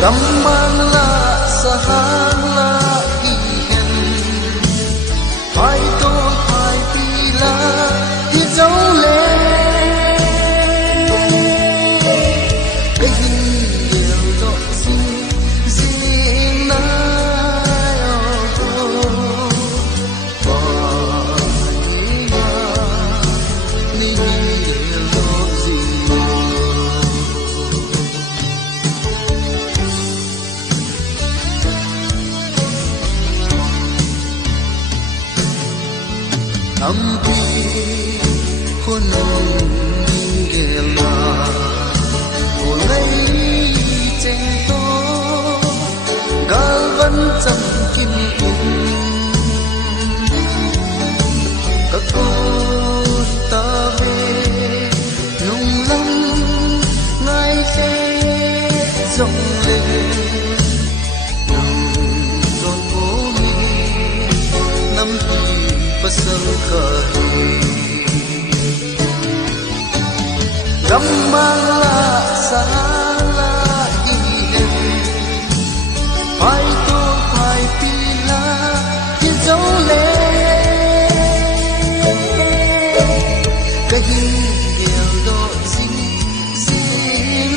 Kamang la sahang la ihen Phai to phai pila Di dấu lệ Cái hình đều độ xin Dĩ nai ô Bà nhĩ nga Ni nhiều độ gì Ampi khôn ghê mà cô lấy chênh tố gal vẫn chẳng kim in các con ta về nung lắm ngay sẽ rộng lên nung giọt phố mi năm pasal kahi Gamang la sala ihen Phai to phai pila Di dấu lệ Cái hình đều độ dĩ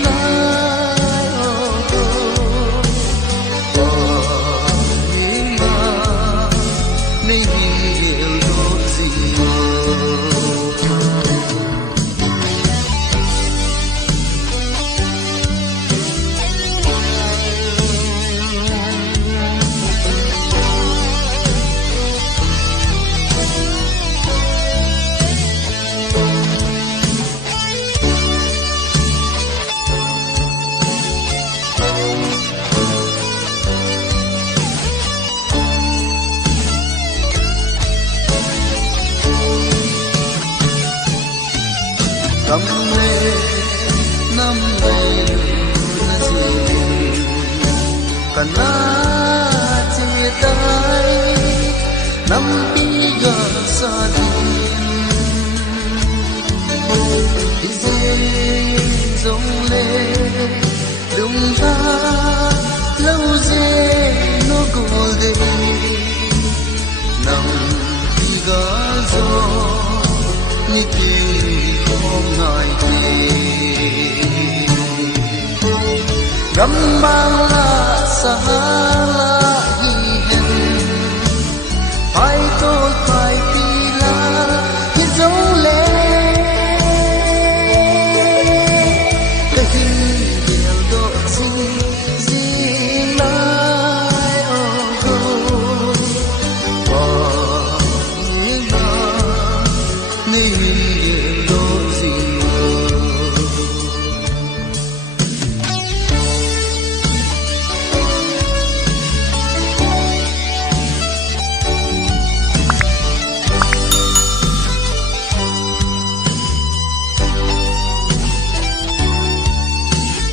nai ô Bà nhĩ nga Ni nhiều độ gì Cầm lệ năm ngày na gì cả na chia tay năm đi gần xa đi dê giống lệ đúng ta lâu dê nó gồ dê nằm đi gà gió như không ngại Gamang la sahang